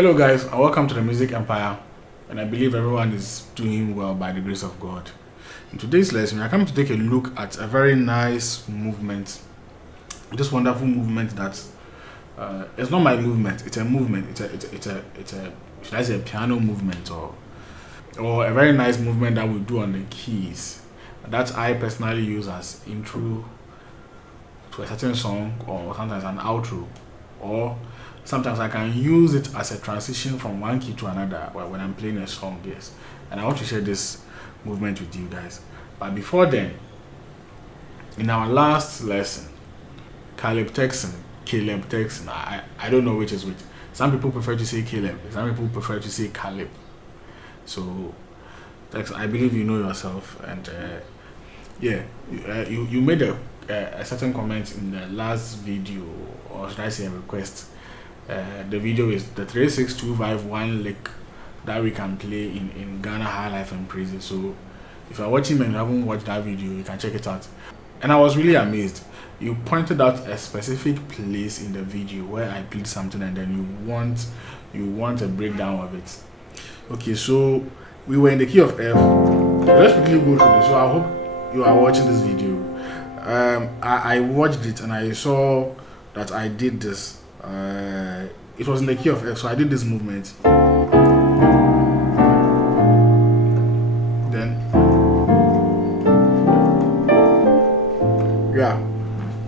Hello guys, and welcome to the Music Empire, and I believe everyone is doing well by the grace of God. In today's lesson, we are coming to take a look at a very nice movement, this wonderful movement that it's not my movement, it's a movement, it's a should I say a piano movement or a very nice movement that we do on the keys that I personally use as intro to a certain song, or sometimes an outro, or sometimes I can use it as a transition from one key to another when I'm playing a song, yes. And I want to share this movement with you guys. But before then, in our last lesson, Caleb Texan, I don't know which is which. Some people prefer to say Caleb, some people prefer to say Caleb. So, I believe you know yourself, and you made a certain comment in the last video, or should I say a request. The video is the 36251 lick that we can play in Ghana High Life and Praises. So if you're watching and you haven't watched that video, you can check it out. And I was really amazed. You pointed out a specific place in the video where I played something, and then you want a breakdown of it. Okay, so we were in the key of F. Let's quickly go through this. So I hope you are watching this video. I watched it and I saw that I did this. It was in the key of F, so I did this movement. Then, yeah,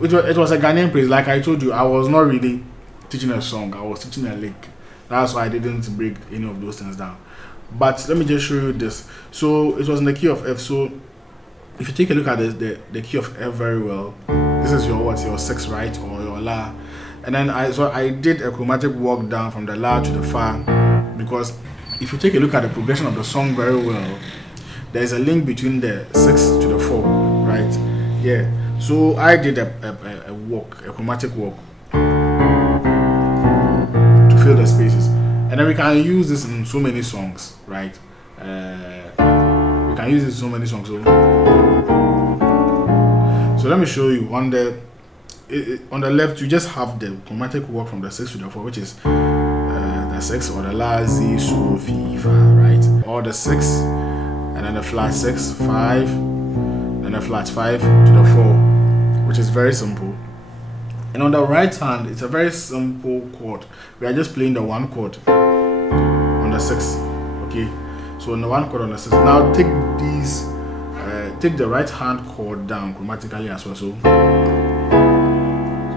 it was a Ghanaian praise. Like I told you, I was not really teaching a song, I was teaching a lick. That's why I didn't break any of those things down. But let me just show you this. So it was in the key of F. So if you take a look at the key of F very well, this is your 6, right, or your La. And then I did a chromatic walk down from the La to the Fa, because if you take a look at the progression of the song very well, there is a link between the 6 to the 4, right? Yeah. So I did a chromatic walk to fill the spaces, and then we can use this in so many songs, right? We can use this in so many songs. So let me show you on the left. You just have the chromatic walk from the 6 to the 4, which is the 6 or the La, Z, So, Fi, Fa, right? Or the 6 and then the flat 6, 5, then the flat 5 to the 4, which is very simple. And on the right hand, it's a very simple chord. We are just playing the one chord on the 6. Okay, so on the one chord on the 6. Now take these, take the right hand chord down chromatically as well. So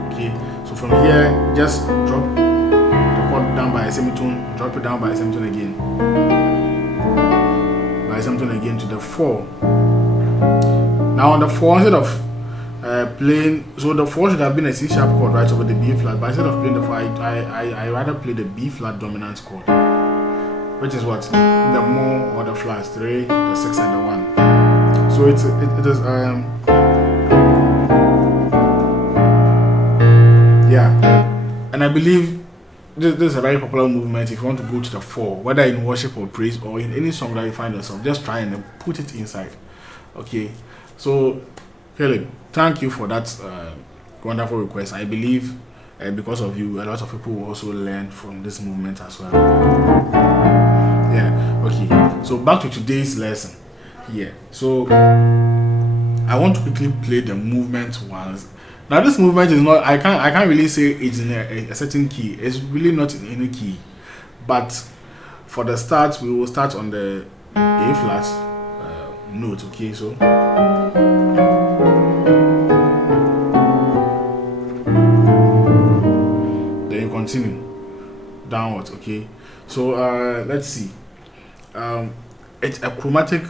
okay, so from here, just drop the chord down by a semitone, drop it down by a semitone again, to the 4. Now on the 4, instead of playing, so the 4 should have been a C sharp chord right over the B flat, but instead of playing the 4, I rather play the B flat dominant chord, which is what, the Mo or the flat 3, the 6 and the 1. So it is yeah, and I believe this is a very popular movement. If you want to go to the 4, whether in worship or praise or in any song that you find yourself, just try and put it inside. Okay, so Caleb, thank you for that wonderful request. I believe because of you, a lot of people will also learn from this movement as well. Yeah, okay, so back to today's lesson. Yeah, so I want to quickly play the movement once. Now this movement is not, I can't really say it's in a certain key. It's really not in any key. But for the start, we will start on the A flat note. Okay, so then you continue downwards. Okay, so let's see. It's a chromatic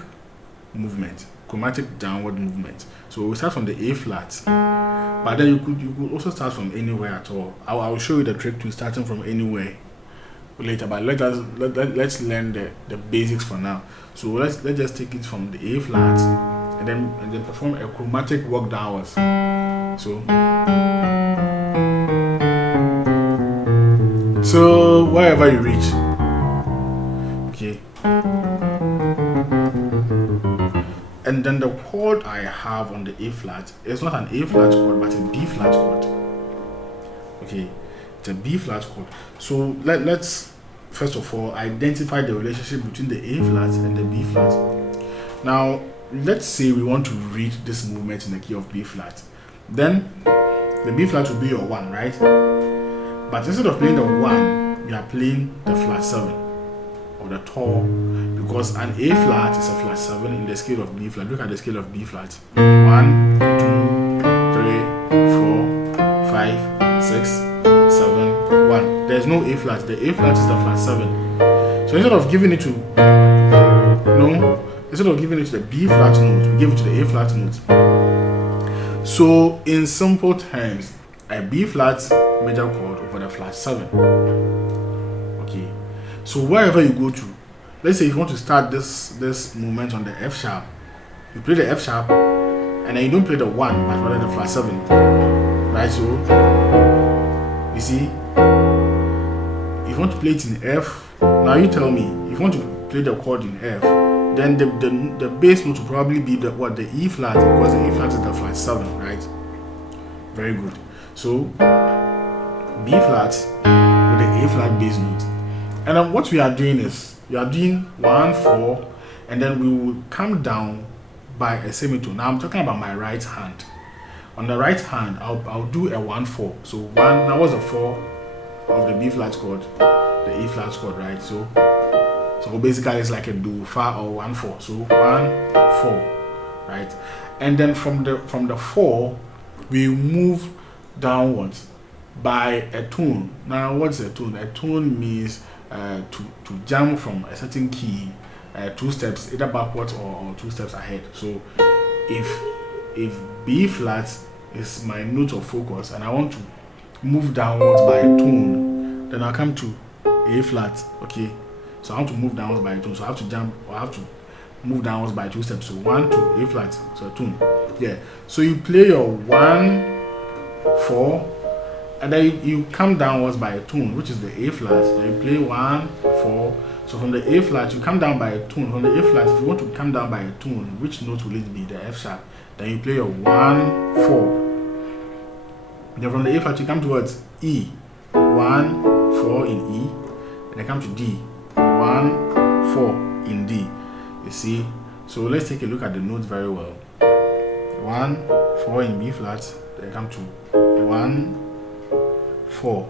movement, chromatic downward movement. So we start from the A flat, but then you could also start from anywhere at all. I will show you the trick to starting from anywhere later, but let's learn the basics for now. So let's just take it from the A flat and then perform a chromatic walk downwards. So wherever you reach. Okay. And then the chord I have on the A flat is not an A flat chord, but a B flat chord. Okay, it's a B flat chord. So let's first of all identify the relationship between the A flat and the B flat. Now, let's say we want to read this movement in the key of B flat. Then the B flat will be your 1, right? But instead of playing the 1, we are playing the flat 7 or the tall, because an A flat is a flat 7 in the scale of B flat. Look at the scale of B flat. 1, 2, 3, 4, 5, 6, 7, 1. There's no A flat. The A flat is the flat 7. So instead of giving it to the B flat note, we give it to the A flat note. So in simple terms, a B flat major chord over the flat 7. Okay. So wherever you go to, let's say if you want to start this movement on the F sharp, you play the F sharp, and then you don't play the 1, but rather the flat 7. Right? So you see, if you want to play it in F, now you tell me, if you want to play the chord in F, then the bass note will probably be the E flat, because the E flat is the flat 7, right? Very good. So B flat with the A flat bass note. And then what we are doing is, we are doing 1, 4, and then we will come down by a semitone. Now I'm talking about my right hand. On the right hand, I'll do a 1, 4. So 1, that was a 4 of the B flat chord, the E flat chord, right? So basically it's like a do fa or 1, 4. So 1, 4, right? And then from the 4, we move downwards by a tone. Now what's a tone? A tone means to jump from a certain key 2 steps either backwards or 2 steps ahead. So if B flat is my note of focus and I want to move downwards by a tone, then I'll come to A flat. Okay, so I want to move downwards by a tone, so I have to jump, or I have to move downwards by 2 steps. So 1 to A flat, so a tone. Yeah, so you play your 1, 4, and then you come downwards by a tone, which is the A flat. Then you play 1, 4. So from the A flat, you come down by a tone. From the A flat, if you want to come down by a tone, which note will it be? The F sharp. Then you play your 1, 4. Then from the A flat, you come towards E. 1, 4 in E. And then come to D. 1, 4 in D. You see? So let's take a look at the notes very well. 1, 4 in B flat. Then come to 1, 4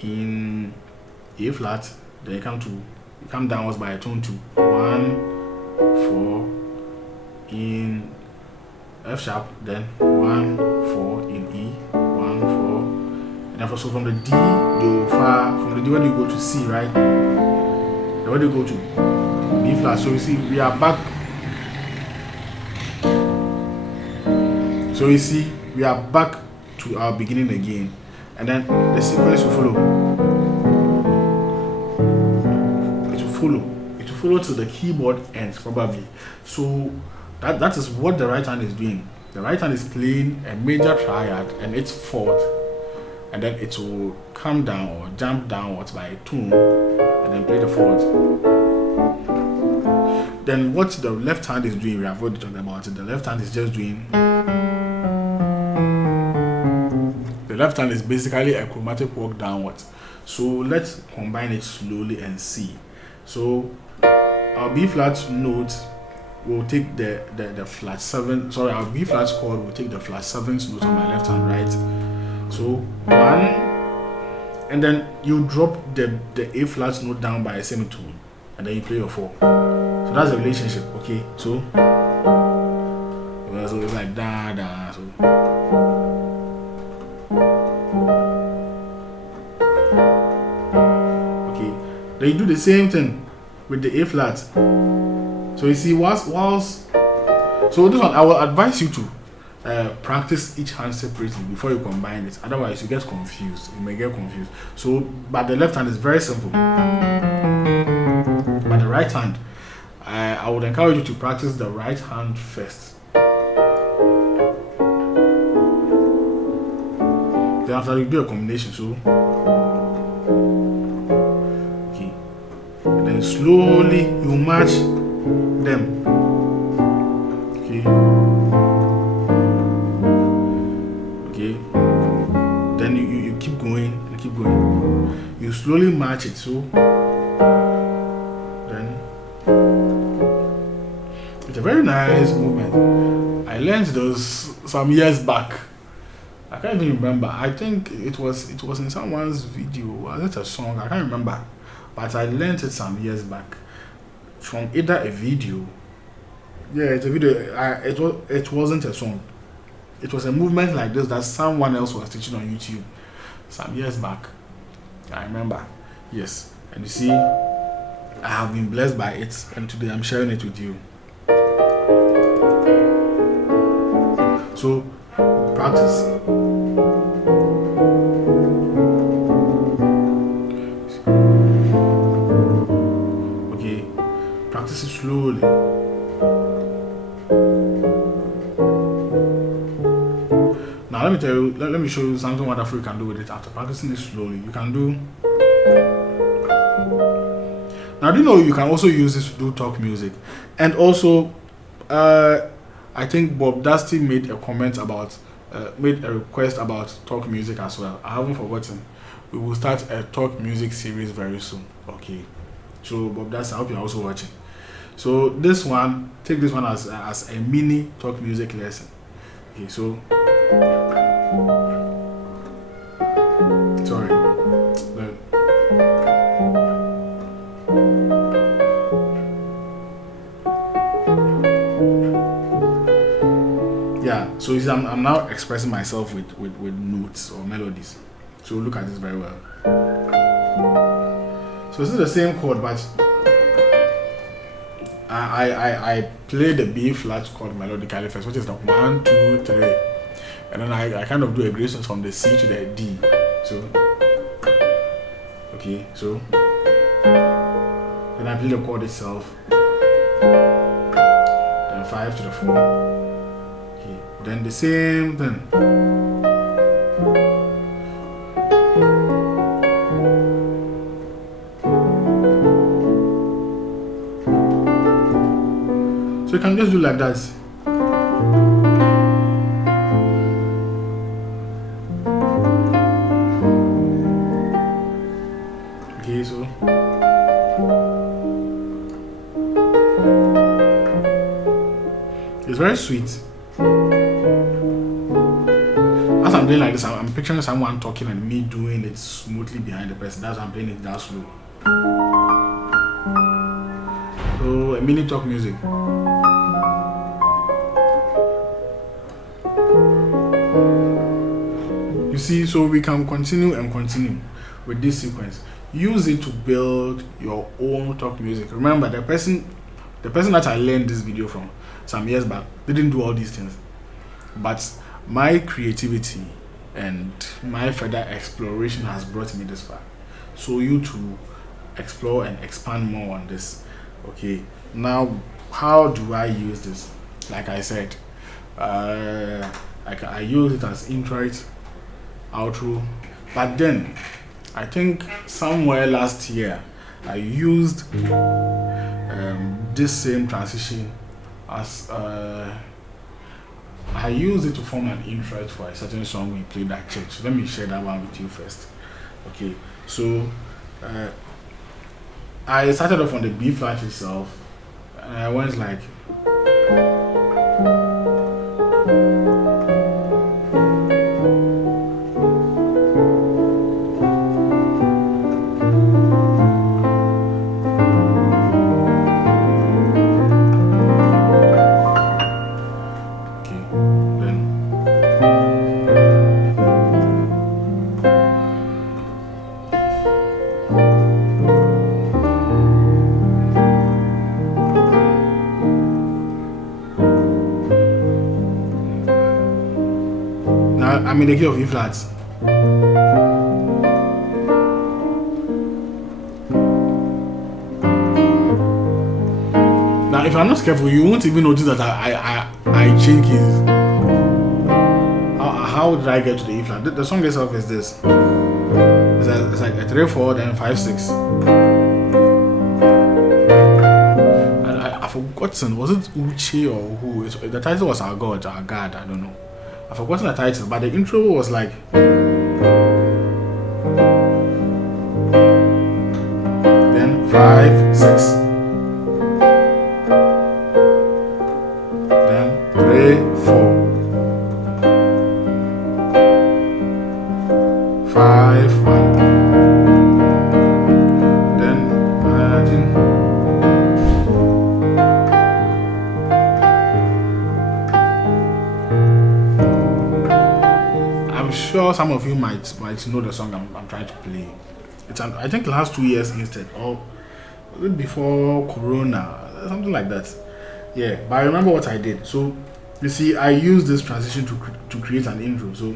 in A flat. Then you come downwards by a tone to 1, 4 in F sharp. Then 1, 4 in E. 1, 4. And then so from the D, do fa. From the D, where do you go to C, right? Then where do you go to B flat? So you see, we are back. So you see, we are back to our beginning again, and then the sequence will follow. It will follow till the keyboard ends, probably. So that is what the right hand is doing. The right hand is playing a major triad and its fourth, and then it will come down or jump downwards by a tone, and then play the fourth. Then what the left hand is doing, we have already talked about it. The left hand is just doing. The left hand is basically a chromatic walk downwards. So let's combine it slowly and see. So our B flat note will take the flat 7. Sorry, our B flat chord will take the flat 7th note on my left hand, right? So 1, and then you drop the A flat note down by a semitone, and then you play your 4. So that's the relationship. Okay, so it's like da da. So okay, then you do the same thing with the A flat. So you see, whilst so this one, I will advise you to practice each hand separately before you combine it. Otherwise, you get confused. You may get confused. So, but the left hand is very simple. But the right hand, I would encourage you to practice the right hand first. Then after you do a combination, so okay, and then slowly you match them. Okay. Okay. Then you keep going and keep going. You slowly match it. So Then it's a very nice movement. I learned those some years back. I can't even remember. I think it was in someone's video. Was it a song? I can't remember. But I learned it some years back from either a video. Yeah, it's a video. It wasn't a song. It was a movement like this that someone else was teaching on YouTube some years back. I remember. Yes. And you see, I have been blessed by it, and today I'm sharing it with you. So, practice. Okay, practice it slowly. Now let me tell you, let me show you something wonderful you can do with it after practicing it slowly. You can do. Now, do you know you can also use this to do talk music? And also, I think Bob Dusty made a comment about, made a request about talk music as well. I haven't forgotten. We will start a talk music series very soon. Okay. So Bob Dusty, I hope you're also watching. So this one, take this one as a mini talk music lesson. Okay, so. Sorry. Yeah, so you see, I'm now expressing myself with notes or melodies. So look at this very well. So this is the same chord, but I play the B flat chord melodically first, which is the 1, 2, 3, and then I kind of do a gradation from the C to the D. So okay, so then I play the chord itself, then 5 to the 4. Then the same thing. So you can just do like that. Okay, so it's very sweet. As I'm doing like this, I'm picturing someone talking and me doing it smoothly behind the person. That's why I'm playing it that slow. So a mini talk music. You see, so we can continue and continue with this sequence. Use it to build your own talk music. Remember, the person that I learned this video from some years back didn't do all these things, but my creativity and my further exploration has brought me this far. So you to explore and expand more on this. Okay, now how do I use this? Like I said, I use it as intro, outro, but then I think somewhere last year I used this same transition as I use it to form an intro for a certain song we played at church. Let me share that one with you first. Okay, so I started off on the B flat itself, and I went like. I'm in the key of E flats. Now, if I'm not careful, you won't even notice that I change keys. How did I get to the E flat? The song itself is this. It's like a 3/4, then 5/6. I've forgotten. Was it Uchi or who? The title was Our God. I don't know. I've forgotten the title, but the intro was like. Then 5/6. 5, 6. Then 3, 4, 5, 1. Then I'm sure some of you might know the song I'm trying to play. It's I think last 2 years instead, or before Corona, something like that. Yeah, but I remember what I did. So you see, I used this transition to create an intro. So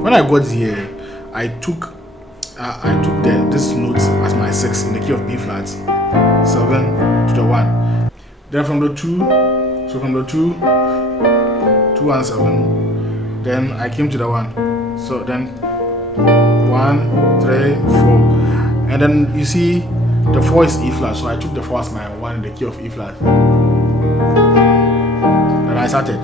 when I got here, I took this note as my 6 in the key of B flat, 7 to the 1. Then from the 2, so from the 2 and 7, then I came to the 1. So then 1, 3, 4, and then you see the 4 is E flat, so I took the 4 as my 1 in the key of E flat. Then I started.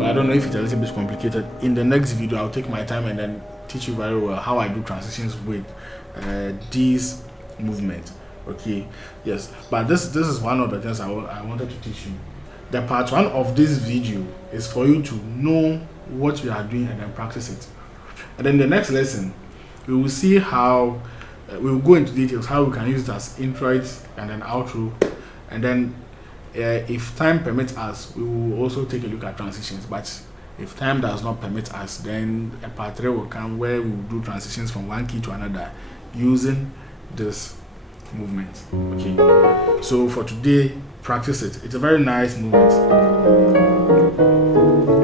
I don't know if it's a little bit complicated. In the next video, I'll take my time and then teach you very well how I do transitions with these movements. Okay, yes, but this is one of the things I wanted to teach you. The part 1 of this video is for you to know what we are doing and then practice it. And then the next lesson, we will see how we will go into details how we can use it as introit and then outro, and then if time permits us, we will also take a look at transitions. But if time does not permit us, then a part 3 will come where we will do transitions from one key to another using this movement. Okay, so for today, practice it. It's a very nice movement,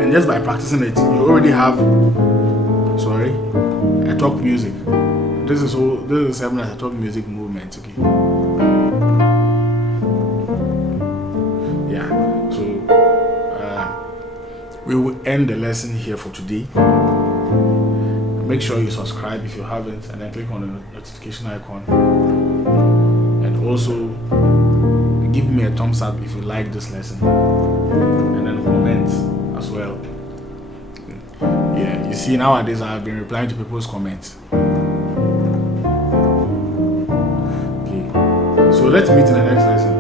and just by practicing it, you already have a talk music. This is serving as a talk music movement. Okay. So we will end the lesson here for today. Make sure you subscribe if you haven't, and then click on the notification icon, and also give me a thumbs up if you like this lesson, and then comment as well. Yeah, you see, nowadays I've been replying to people's comments. Okay, so let's meet in the next lesson.